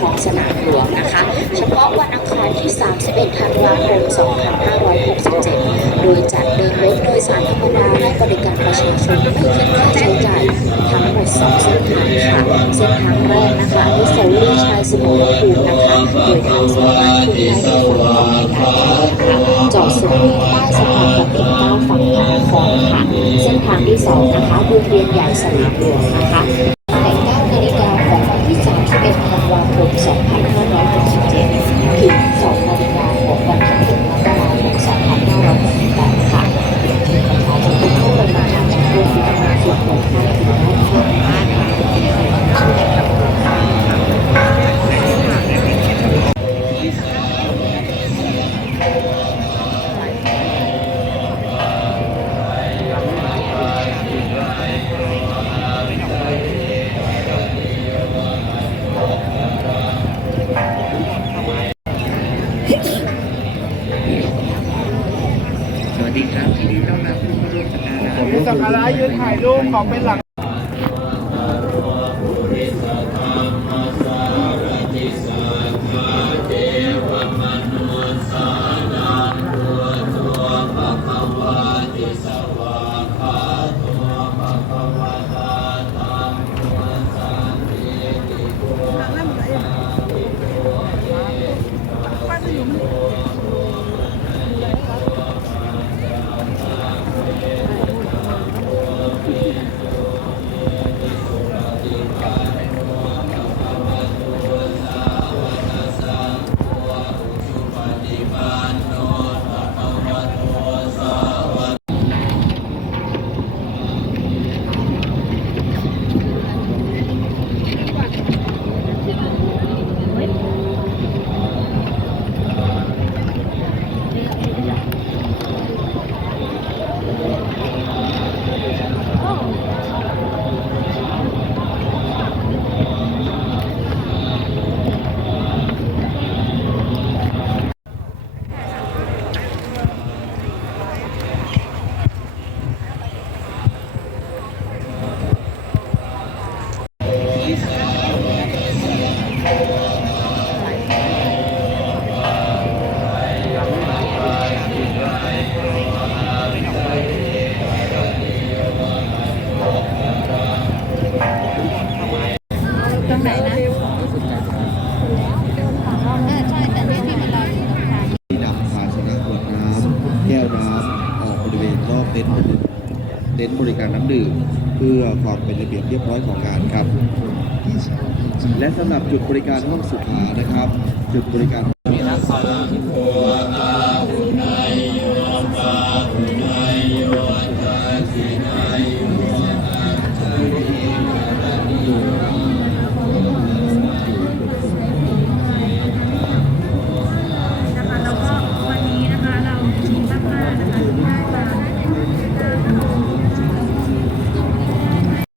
ของสนามหลวงนะคะ เฉพาะวันอังคารที่ 31 ธันวาคม 2567 โดยจัดเดินรถโดยสารธรรมดาให้บริการประชาชนไม่คิดค่าใช้จ่ายทั้งหมด2เส้นทางค่ะเส้นทางแรกนะคะที่สาวรีย์ชายสมุทรภูมินะคะโดยทางสามารถใต้ที่ฝั่งของเอกานะคะจอดส่งใต้สะพานกับเอกาฝั่งพระนครค่ะ เส้นทางที่ 2 นะคะวงเวียนใหญ่สนามหลวงนะคะ วัสดีครับยินดีต้อนรับผู้ร่วมสักการะมีสักการะยืนถ่ายรูปของเป็นหลัก เต็นท์บริการน้ำดื่ม เพื่อความเป็นระเบียบเรียบร้อยของงานครับ และสำหรับจุดบริการห้องสุขานะครับ จุดบริการ